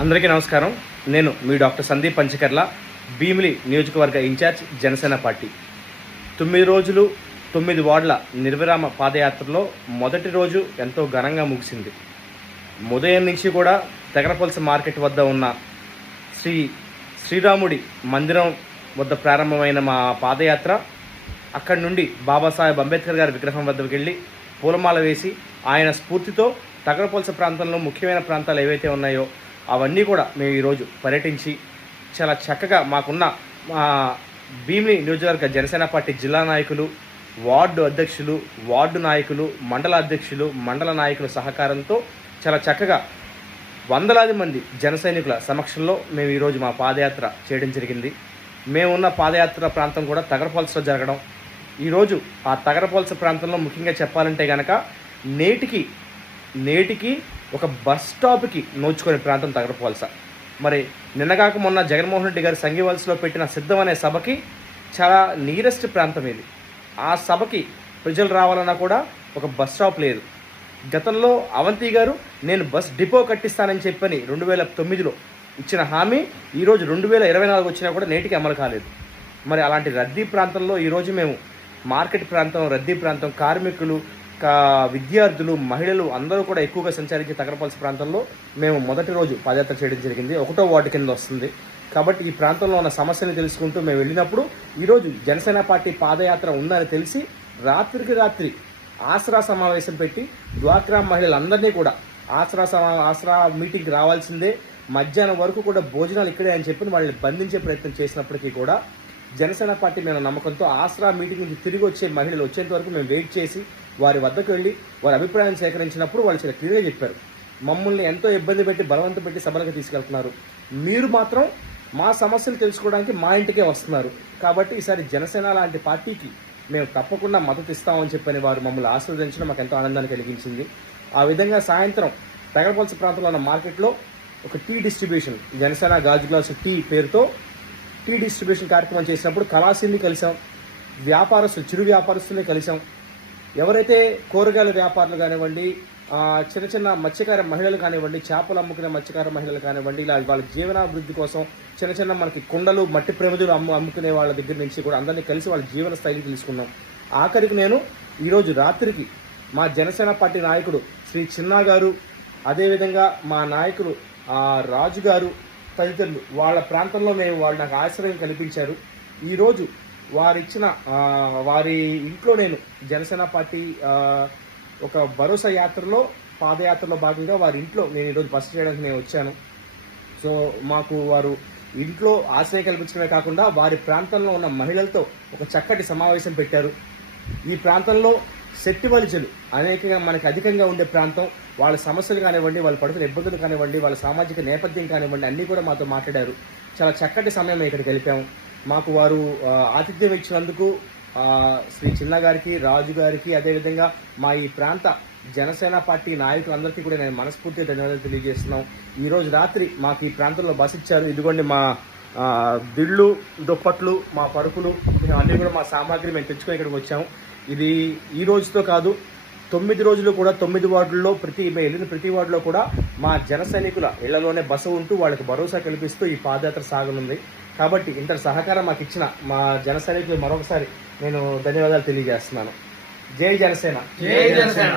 అందరికీ నమస్కారం. నేను మీ డాక్టర్ సందీప్ పంచకర్ల, భీమిలి నియోజకవర్గ ఇన్ఛార్జ్ జనసేన పార్టీ. 9 రోజులు 9 వార్డుల నిర్విరామ పాదయాత్రలో మొదటి రోజు ఎంతో ఘనంగా ముగిసింది. ఉదయం నుంచి కూడా తెగరపల్స మార్కెట్ వద్ద ఉన్న శ్రీరాముడి మందిరం వద్ద ప్రారంభమైన మా పాదయాత్ర అక్కడి నుండి బాబాసాహెబ్ అంబేద్కర్ గారి విగ్రహం వద్దకు వెళ్ళి పూలమాల వేసి ఆయన స్ఫూర్తితో తెగరపల్స ప్రాంతంలో ముఖ్యమైన ప్రాంతాలు ఏవైతే ఉన్నాయో అవన్నీ కూడా మేము ఈరోజు పర్యటించి చాలా చక్కగా మాకున్న భీమిలి నియోజకవర్గ జనసేన పార్టీ జిల్లా నాయకులు, వార్డు అధ్యక్షులు, వార్డు నాయకులు, మండల అధ్యక్షులు, మండల నాయకుల సహకారంతో చాలా చక్కగా వందలాది మంది జన సైనికుల సమక్షంలో మేము ఈరోజు మా పాదయాత్ర చేయడం జరిగింది. మేమున్న పాదయాత్ర ప్రాంతం కూడా తెగరపల్సలో జరగడం, ఈరోజు ఆ తెగరపల్స ప్రాంతంలో ముఖ్యంగా చెప్పాలంటే కనుక నేటికి ఒక బస్ స్టాప్కి నోచుకునే ప్రాంతం తెగరపల్స. మరి నిన్నగాక మొన్న జగన్మోహన్ రెడ్డి గారు సంఘీవలసలో పెట్టిన సిద్ధం అనే సభకి చాలా నియరెస్ట్ ప్రాంతం ఇది. ఆ సభకి ప్రజలు రావాలన్నా కూడా ఒక బస్ స్టాప్ లేదు. గతంలో అవంతి గారు నేను బస్ డిపో కట్టిస్తానని చెప్పని 2009లో ఇచ్చిన హామీ ఈరోజు 2024 వచ్చినా కూడా నేటికి అమలు కాలేదు. మరి అలాంటి రద్దీ ప్రాంతంలో ఈరోజు మేము మార్కెట్ ప్రాంతం, రద్దీ ప్రాంతం, కార్మికులు, విద్యార్థులు, మహిళలు అందరూ కూడా ఎక్కువగా సంచరించే తెగరపల్స ప్రాంతంలో మేము మొదటి రోజు పాదయాత్ర చేయడం జరిగింది. 1వ వార్డు కింద వస్తుంది కాబట్టి ఈ ప్రాంతంలో ఉన్న సమస్యలు తెలుసుకుంటూ మేము వెళ్ళినప్పుడు ఈరోజు జనసేన పార్టీ పాదయాత్ర ఉందని తెలిసి రాత్రికి రాత్రి ఆసరా సమావేశం పెట్టి డ్వాక్రా మహిళలందరినీ కూడా ఆసరా మీటింగ్కి రావాల్సిందే, మధ్యాహ్నం వరకు కూడా భోజనాలు ఇక్కడే అని చెప్పి వాళ్ళని బంధించే ప్రయత్నం చేసినప్పటికీ కూడా జనసేన పార్టీ మేము నమ్మకంతో ఆసరా మీటింగ్ నుంచి తిరిగి వచ్చే మహిళలు వచ్చేంత వరకు మేము వెయిట్ చేసి వారి వద్దకు వెళ్ళి వారి అభిప్రాయం సేకరించినప్పుడు వాళ్ళు చాలా క్లియర్గా చెప్పారు, మమ్మల్ని ఎంతో ఇబ్బంది పెట్టి బలవంత పెట్టి సభలకు తీసుకెళ్తున్నారు, మీరు మాత్రం మా సమస్యలు తెలుసుకోవడానికి మా ఇంటికే వస్తున్నారు, కాబట్టి ఈసారి జనసేన లాంటి పార్టీకి మేము తప్పకుండా మద్దతు ఇస్తామని చెప్పని వారు మమ్మల్ని ఆశీర్వదించడం మాకు ఎంతో ఆనందాన్ని కలిగించింది. ఆ విధంగా సాయంత్రం తెగరపల్స ప్రాంతంలో ఉన్న మార్కెట్లో ఒక టీ డిస్ట్రిబ్యూషన్, జనసేన గాజు గ్లాసు టీ పేరుతో టీ డిస్ట్రిబ్యూషన్ కార్యక్రమం చేసినప్పుడు కళాశీల్ని కలిసాం, వ్యాపారస్తులు, చిరు వ్యాపారస్తుల్ని కలిసాం, ఎవరైతే కూరగాయల వ్యాపారులు కానివ్వండి, చిన్న చిన్న మత్స్యకార మహిళలు కానివ్వండి, చేపలు అమ్ముకునే మత్స్యకార మహిళలు కానివ్వండి, ఇలా వాళ్ళ జీవనాభివృద్ధి కోసం చిన్న చిన్న మనకి కుండలు, మట్టి ప్రమిదలు అమ్ముకునే వాళ్ళ దగ్గర నుంచి కూడా అందరినీ కలిసి వాళ్ళ జీవన స్థాయిని తెలుసుకున్నాం. ఆఖరికి నేను ఈరోజు రాత్రికి మా జనసేన పార్టీ నాయకుడు శ్రీ చిన్నా గారు, అదేవిధంగా మా నాయకులు రాజు గారు తదితరులు వాళ్ళ ప్రాంతంలో వాళ్ళు నాకు ఆశ్రయం కల్పించారు. ఈరోజు వారి ఇంట్లో నేను జనసేన పార్టీ ఒక భరోసా యాత్రలో పాదయాత్రలో భాగంగా వారి ఇంట్లో నేను ఈరోజు బస చేయడానికి నేను వచ్చాను. సో మాకు వారు ఇంట్లో ఆశ్రయం కల్పించడమే కాకుండా వారి ప్రాంతంలో ఉన్న మహిళలతో ఒక చక్కటి సమావేశం పెట్టారు. ఈ ప్రాంతంలో శక్తి వలసలు మనకి అధికంగా ఉండే ప్రాంతం, వాళ్ళ సమస్యలు కానివ్వండి, వాళ్ళు పడుతున్న ఇబ్బందులు కానివ్వండి, వాళ్ళ సామాజిక నేపథ్యం కానివ్వండి, అన్నీ కూడా మాతో మాట్లాడారు. చాలా చక్కటి సమయం ఇక్కడ గడిపాము. మాకు వారు ఆతిథ్యం ఇచ్చినందుకు శ్రీ చిన్న గారికి, రాజు గారికి, అదేవిధంగా మా ఈ ప్రాంత జనసేన పార్టీ నాయకులందరికీ కూడా నేను మనస్ఫూర్తిగా ధన్యవాదాలు తెలియజేస్తున్నాం. ఈరోజు రాత్రి మాకు ఈ ప్రాంతంలో బస ఇచ్చారు. ఇదిగోండి మా దిళ్ళు, దుప్పట్లు, మా పరుపులు, అన్నీ కూడా మా సామాగ్రి మేము తెచ్చుకొని ఇక్కడికి వచ్చాము. ఇది ఈ రోజుతో కాదు, 9 రోజులు కూడా 9 వార్డుల్లో వెళ్ళిన ప్రతి వార్డులో కూడా మా జన సైనికుల ఇళ్లలోనే బస ఉంటూ వాళ్ళకి భరోసా కల్పిస్తూ ఈ పాదయాత్ర సాగనుంది. కాబట్టి ఇంత సహకారం మాకు ఇచ్చిన మా జన సైనికులు మరొకసారి నేను ధన్యవాదాలు తెలియజేస్తున్నాను. జై జనసేన. జై జనసేన.